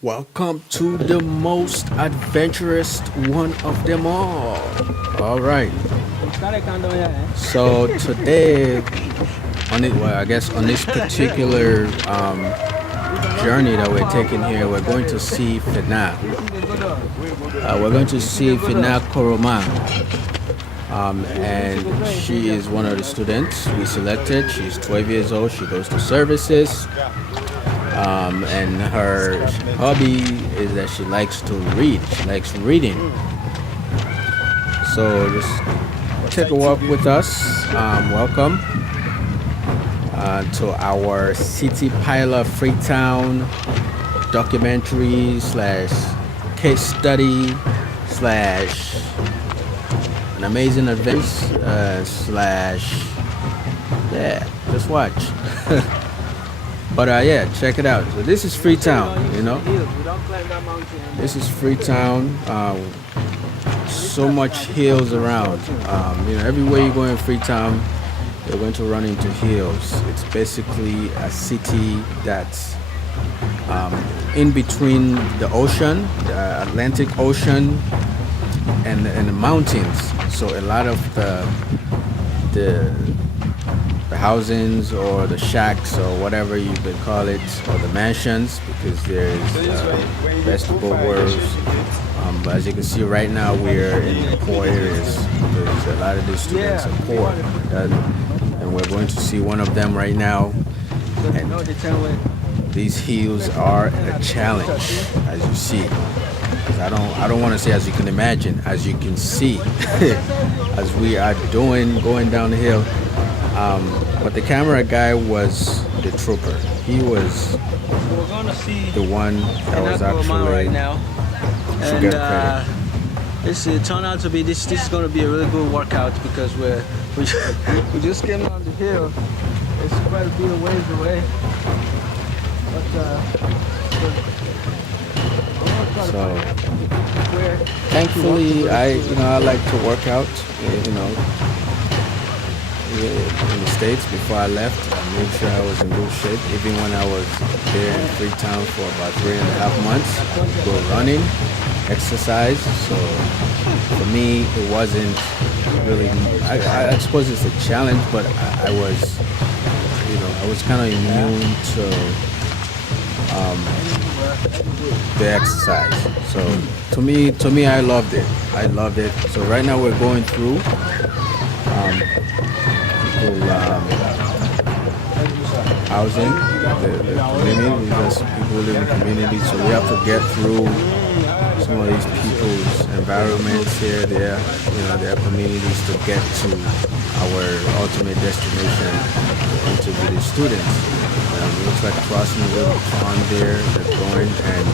Welcome to the most adventurous one of them all. All right. So today, I guess on this particular journey that we're taking here, we're going to see Finah. We're going to see Finah Koroma, and she is one of the students we selected. She's 12 years old. She goes to services. And her hobby is that she likes to read. She likes reading. So just take a walk with us. Welcome to our City Pilot Freetown documentary / case study / an amazing adventure / yeah, just watch. But yeah, check it out. So this is Freetown, This is Freetown. So much hills around. Everywhere you go in Freetown, you're going to run into hills. It's basically a city that's in between the ocean, the Atlantic Ocean, and the mountains. So a lot of the housings or the shacks or whatever you could call it, or the mansions, because there's vegetable worlds. But as you can see right now, we're in poor areas because a lot of the students are poor, and we're going to see one of them right now. And these hills are a challenge, as you see. I don't want to say as you can imagine, as you can see, as we are going down the hill. But the camera guy was the trooper. He was the one that was actually right now. And this turned out to be this is going to be a really good workout because we just came down the hill. It's quite a bit of ways away. So thankfully, I like to work out. In the States before I left, I made sure I was in good shape. Even when I was there in Freetown for about 3.5 months, go running, exercise. So for me, it wasn't really. I suppose it's a challenge, but I was kind of immune to the exercise. So to me, I loved it. So right now we're going through. Housing, the community, just people live in communities, so we have to get through some of these people's environments here, their communities to get to our ultimate destination, and to be the students. It looks like crossing a little pond there that's going, and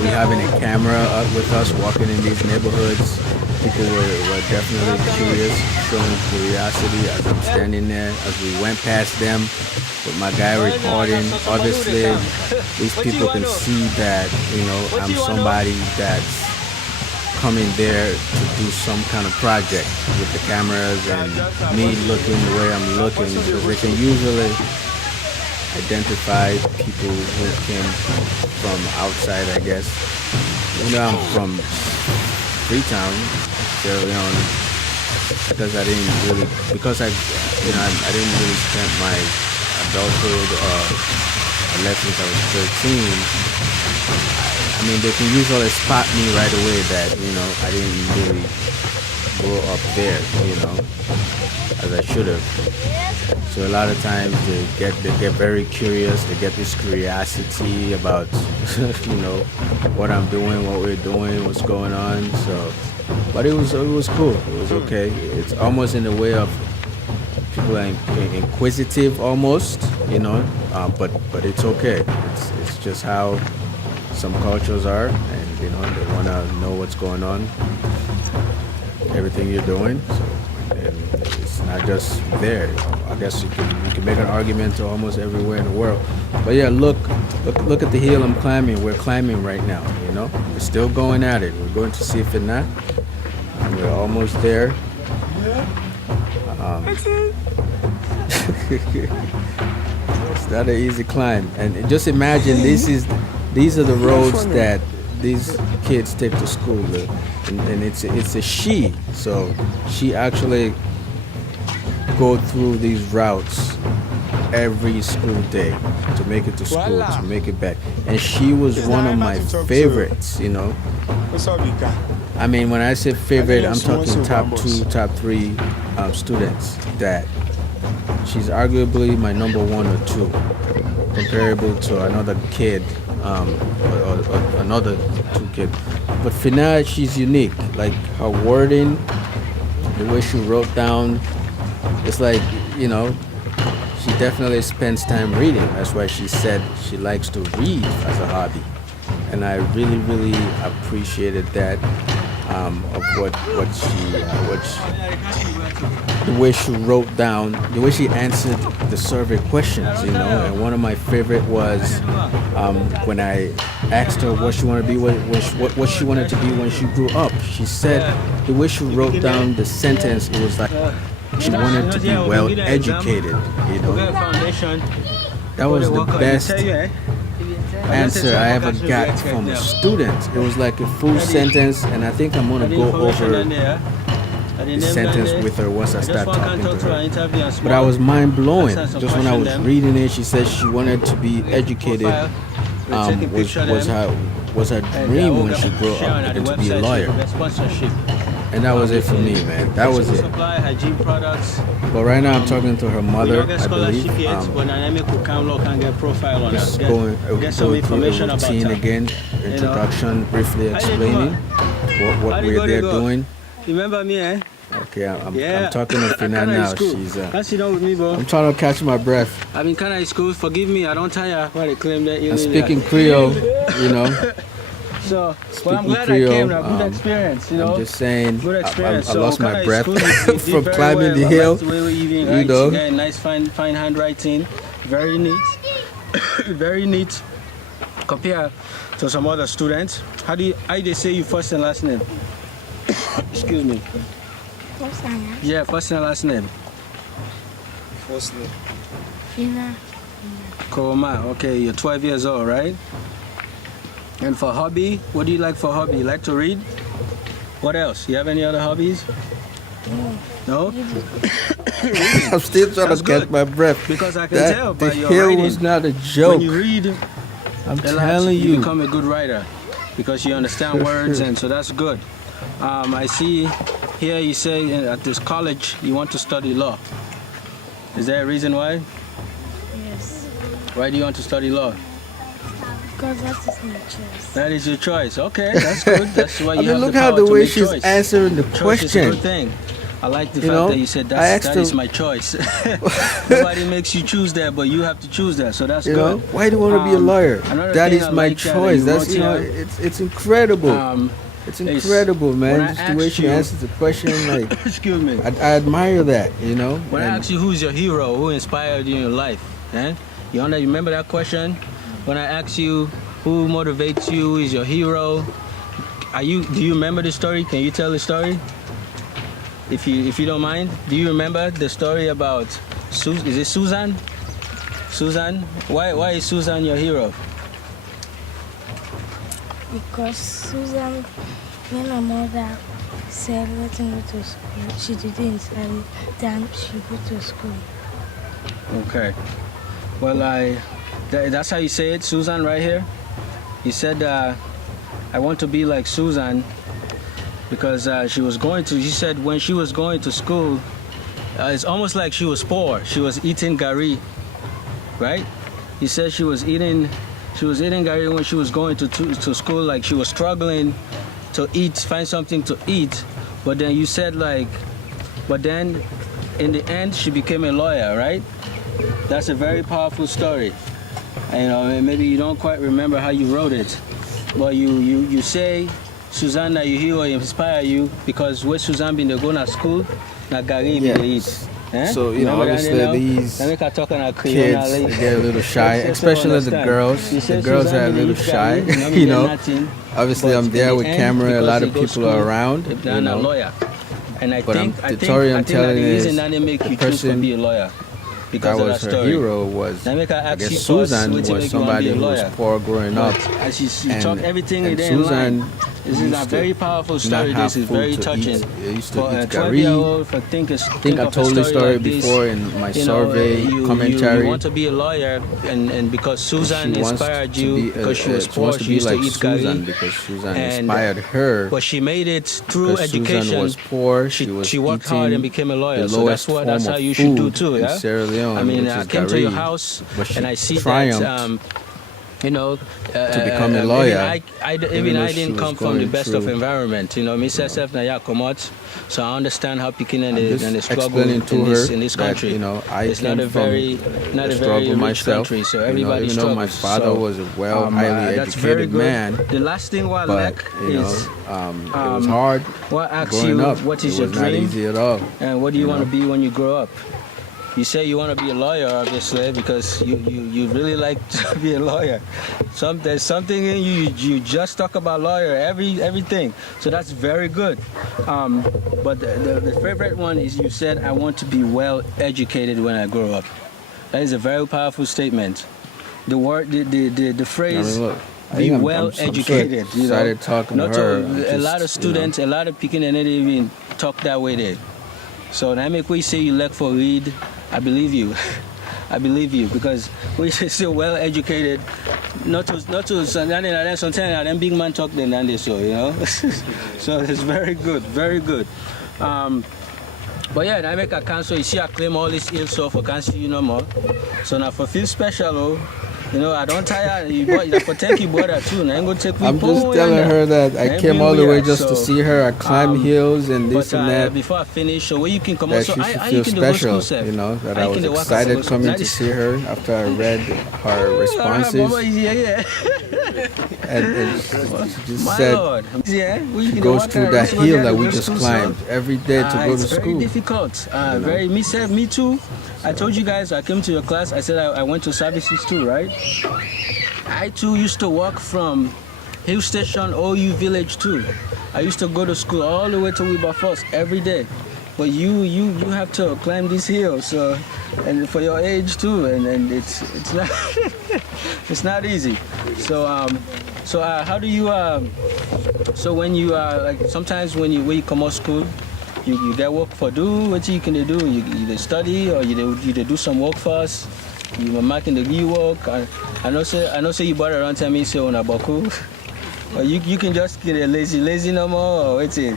we having a camera up with us walking in these neighborhoods. People were definitely curious, showing curiosity as I'm standing there, as we went past them with my guy recording. Obviously, these people can see that, I'm somebody that's coming there to do some kind of project with the cameras, and me looking the way I'm looking, because they can usually identify people who came from outside, I guess. I'm from Freetown, Sierra Leone, because I didn't really spend my adulthood left since I was 13. They can usually spot me right away that I didn't really grow up there, as I should have. So a lot of times they get very curious. They get this curiosity about what I'm doing, what we're doing, what's going on. So, but it was cool. It was okay. It's almost in the way of people are inquisitive almost, but it's okay. It's just how some cultures are, and they want to know what's going on, everything you're doing. So, and it's not just there. I guess you can make an argument to almost everywhere in the world. But yeah, look at the hill I'm climbing. We're climbing right now. We're still going at it. We're going to see Finah. We're almost there. It's not an easy climb, and just imagine these are the roads that these kids take to school, and it's a she, so she actually go through these routes every school day to make it to school, to make it back, and she was one of my favorites, you know. I mean, when I say favorite, I'm talking top 2, top 3 students. That she's arguably my number 1 or 2, comparable to another kid, or another 2 kids. But Finah, she's unique. Like her wording, the way she wrote down, it's like, you know, she definitely spends time reading. That's why she said she likes to read as a hobby, and I really, really appreciated that. Of the way she wrote down, the way she answered the survey questions, you know. And one of my favorite was when I asked her what she wanted to be, what she wanted to be when she grew up. She said the way she wrote down the sentence, it was like she wanted to be well educated, you know. That was the best answer I ever got from a student. It was like a full sentence, and I think I'm gonna go over the sentence with her once I start talking to her. But I was mind blowing just when I was reading it. She said she wanted to be educated. Was her dream when she grew up and to be a lawyer. And that was it for me, man. That was it. But right now I'm talking to her mother, I believe. Just going through the routine again, introduction, briefly explaining what we're there doing. Remember me, eh? Okay, I'm talking to Finah now. She's sit down with me, bro. I'm trying to catch my breath. I've been kind of in school. Forgive me, I don't tire. Why they claim that I'm speaking Creole, you know. So, well, I'm glad Creole, I came. Good experience, you know. I'm just saying, good experience. I lost my breath from climbing the hill. You know, nice, fine handwriting, very neat, very neat. Compared to some other students. How do they say your first and last name? Excuse me. First and last? Yeah, first and last name. First name. Finah Koroma. Okay, you're 12 years old, right? And for hobby, what do you like for hobby? You like to read? What else? You have any other hobbies? No. No? I'm still trying to catch my breath. Because I can tell by your hill writing. Was not a joke. When you read, I'm telling you, become a good writer because you understand words, and so that's good. I see here you say at this college you want to study law. Is there a reason why? Yes. Why do you want to study law? Because that is my choice. That is your choice. Okay, that's good. That's why you have look the power how the to way make she's choice. answering the Choice question. is a good thing. I like the fact that you said that is my choice. Nobody makes you choose that, but you have to choose that. So that's good. Why do you want to be a lawyer? That is my like choice. That's it's incredible. It's incredible, man. Just the way she answers the question, like excuse me. I admire that, you know. When I ask you who's your hero, who inspired you in your life, you remember that question? When I ask you who motivates you, who is your hero, do you remember the story? Can you tell the story? If you don't mind, do you remember the story about is it Susan? Susan? Why is Susan your hero? Because Susan, when her mother said let him go to school, she didn't study, then she go to school. Okay. Well, that's how you say it, Susan, right here? You said, I want to be like Susan because she said when she was going to school, it's almost like she was poor. She was eating garie, right? You said she was eating garie when she was going to school, like she was struggling to find something to eat. But then you said but then in the end she became a lawyer, right? That's a very powerful story. And maybe you don't quite remember how you wrote it, but you say Susanna, you hear or inspire you because when Susan been going to school, na garie they eat. So obviously these kids get a little shy, especially the girls. The girls are a little shy, you know. Obviously I'm there with camera, a lot of people are around. A lawyer. And I But think the story I'm that the telling reason is that they make the you choose to person be a lawyer that because of was that her story. hero was, Now make her I ask guess you first, Susan what to was make you want to be somebody a who was lawyer. poor growing up. As you talk everything and in there in Susan line. This is a used to very powerful not story. have This is food very to touching. eat. They used to For a eat garie. 12-year-old, for think I think I of a told this story like this, before in my you know, survey you commentary. want to be a lawyer, and because Susan She wants inspired to you, be, because she was she poor, wants to she be used like to eat Susan garie. because Susan And, inspired her. But she made it through Because education. Susan was poor, she worked hard and became a lawyer. the So lowest that's how form you of should do food too. in Yeah. Sierra Leone, I mean, which I is came to your garie. house But she and I see triumphed that. You know, to become a lawyer. Even I didn't come from the best of through, environment. You know, me self na ya komot. So I understand how picking and the struggle explaining to her in this that, country. you know, I it's came not a very from not the a very struggle rich myself. country. So You know, everybody even though my struggles. father So, was a highly that's very educated good. man, The last thing what I but like you know, is it was hard what asks growing you up. what is It your was not dream easy at all. and what do you want know? to be when you grow up. You say you want to be a lawyer, obviously, because you really like to be a lawyer. There's something in you. You just talk about lawyer, everything. So that's very good. But the favorite one is you said, I want to be well educated when I grow up. That is a very powerful statement. The word, the phrase, I mean, look, be I'm well so educated. You know, excited talking to not her. a lot of students, a lot of people, and they didn't even talk that way there. So now make we say you like for read, I believe you. I believe you because we still well educated. Not to sometimes them big man talk than they so, you know. So it's very good, very good. But yeah, I make a cancel. You see, I claim all this ill so for cancel you no more. So now for feel special, oh, you know, I don't tire. You for thank you brother too. Now I'm gonna take. I'm just telling her that I came all the way just to see her. I climbed hills and this and that. Before I finish, so where you can come that also, she should I feel can go special, school, you know, that I was can excited coming to see her after I read her responses. And she just said she goes through that hill that we just climbed every day to go to school. Very difficult. Me too. I told you guys, I came to your class, I said I went to services too, right? I too used to walk from Hill Station, OU Village too. I used to go to school all the way to Wilberforce every day. But you have to climb this hill, so, and for your age too, and it's not it's not easy. So how do you so when you like sometimes when you come out of school, you get work for do, what you can do? You either study or you do some work for us. You are making the good work. I know say you bought around tell me say on a boku. Or you can just get a lazy no more or what's it?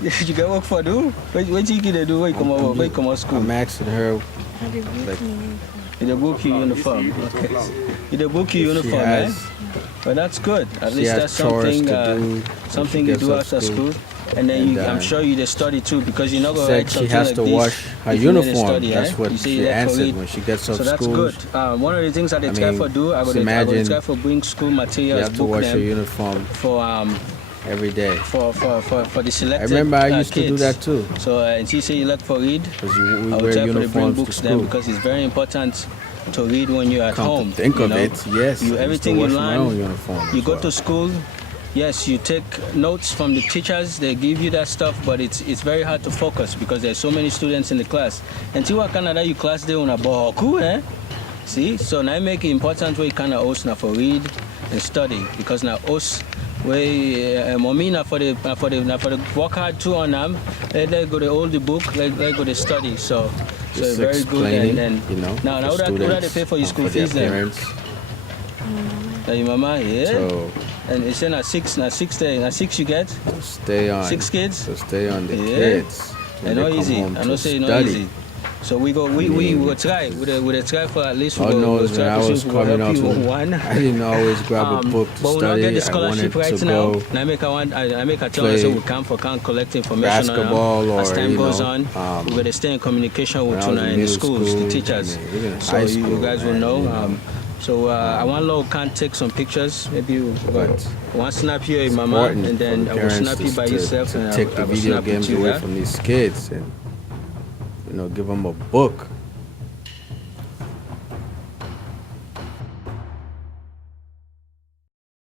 You get work for do? What you can do when you come out when you come out school? I'm asking her like, in the book you uniform. Okay. In the book you uniform, eh? But that's good. At least that's something you do after school. And then I'm sure you just study too because you're not going to write something like this. She has to wash her uniform. Study, that's what she answered when she gets off school. So that's good. One of the things that they try for do, I would try for bring school materials. You have to wash your uniform for every day. For the selected. I remember I used to do that too. So and she say you like for read. Because we I would wear try uniforms for bring books to then school. because it's very important to read when you're at home. Think of it, yes. Everything you learn. You go to school. Yes, you take notes from the teachers. They give you that stuff, but it's very hard to focus because there's so many students in the class. And see what Canada you class they on a boku, eh? See, so now make it important way kind of us now for read and study because now us we mommy now for the work hard too on them. They go to hold the book, they go to study. So very good. And you know, now what they pay for your school fees then? Your mama, yeah. So, and it's in a six you get? Stay on. 6 kids? So stay on the kids. I know easy. I know say not easy. So we will try. We'll try for at least God knows when I was coming out, I didn't always grab a book to but study. But we don't get the scholarship right now. I make a tell us we can collect information basketball on as time goes on. We're going to stay in communication with you in the schools, the teachers. So you guys will know. So I want Lo can take some pictures. Maybe one snap you, mama, and then I will snap you by yourself. To take the video games away from these kids and give them a book.